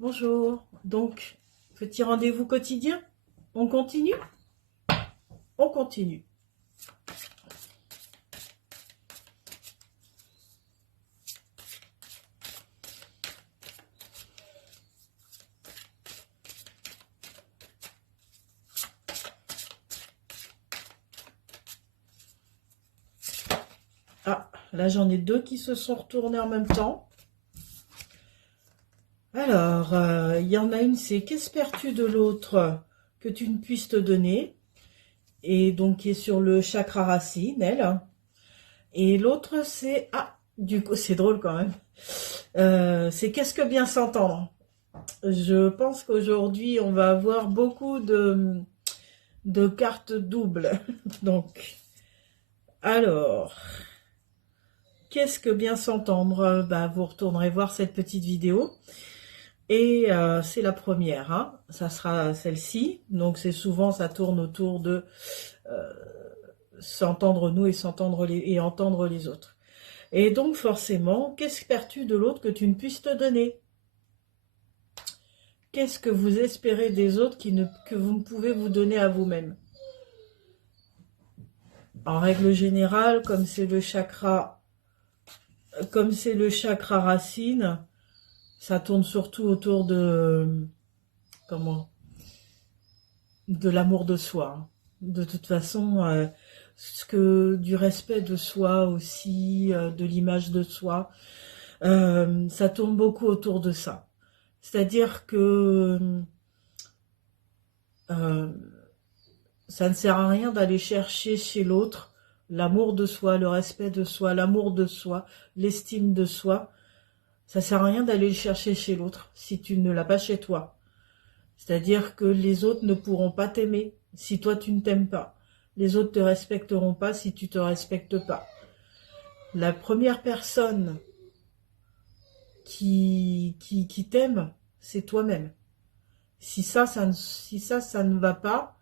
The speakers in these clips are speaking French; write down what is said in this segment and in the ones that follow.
Bonjour, donc petit rendez-vous quotidien, on continue? On continue. Ah, là j'en ai deux qui se sont retournés en même temps. Alors, il y en a une, c'est qu'espères-tu de l'autre que tu ne puisses te donner? Et donc qui est sur le chakra racine, elle. Et l'autre, c'est... Ah, du coup, c'est drôle quand même. C'est qu'est-ce que bien s'entendre? Je pense qu'aujourd'hui, on va avoir beaucoup de cartes doubles. Donc, alors, qu'est-ce que bien s'entendre? Bah, vous retournerez voir cette petite vidéo. Et c'est la première, hein. Ça sera celle-ci. Donc c'est souvent, ça tourne autour de euh, s'entendre nous et et entendre les autres. Et donc forcément, qu'espères-tu de l'autre que tu ne puisses te donner? Qu'est-ce que vous espérez des autres que vous ne pouvez vous donner à vous-même? En règle générale, comme c'est le chakra racine, ça tourne surtout autour de comment de l'amour de soi, hein. De toute façon, du respect de soi aussi, de l'image de soi, ça tourne beaucoup autour de ça. C'est-à-dire que euh, ça ne sert à rien d'aller chercher chez l'autre l'amour de soi, le respect de soi, l'amour de soi, l'estime de soi. Ça sert à rien d'aller le chercher chez l'autre si tu ne l'as pas chez toi. C'est-à-dire que les autres ne pourront pas t'aimer si toi tu ne t'aimes pas. Les autres te respecteront pas si tu te respectes pas. La première personne qui t'aime, c'est toi-même. Si ça ne va pas,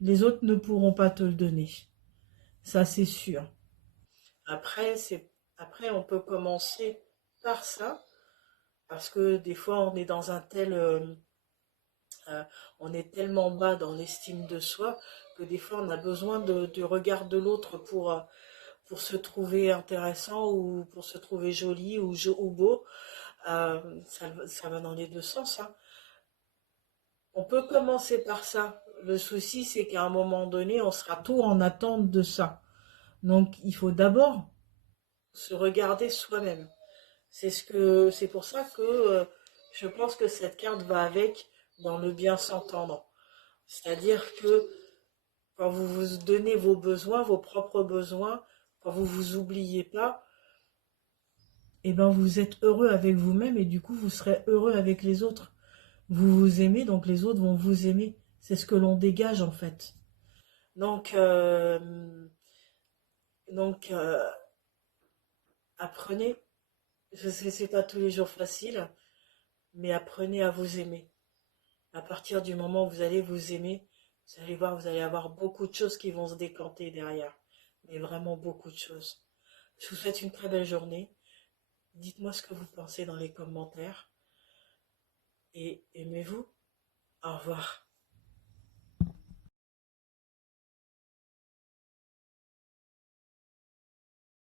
les autres ne pourront pas te le donner. Ça, c'est sûr. Après, après, on peut commencer par ça, parce que des fois, euh, on est tellement bas dans l'estime de soi que des fois, on a besoin du regard de l'autre pour se trouver intéressant ou pour se trouver joli ou beau. Ça va dans les deux sens, hein. On peut commencer par ça. Le souci, c'est qu'à un moment donné, on sera tout en attente de ça. Donc, il faut d'abord se regarder soi-même. C'est pour ça que je pense que cette carte va avec dans le bien s'entendre. C'est-à-dire que quand vous vous donnez vos besoins, vos propres besoins, quand vous vous oubliez pas, eh ben vous êtes heureux avec vous-même et du coup vous serez heureux avec les autres. Vous vous aimez, donc les autres vont vous aimer. C'est ce que l'on dégage en fait. Donc, donc apprenez. Je sais, c'est pas tous les jours facile, mais apprenez à vous aimer. À partir du moment où vous allez vous aimer, vous allez voir, vous allez avoir beaucoup de choses qui vont se décanter derrière. Mais vraiment beaucoup de choses. Je vous souhaite une très belle journée. Dites-moi ce que vous pensez dans les commentaires. Et aimez-vous. Au revoir.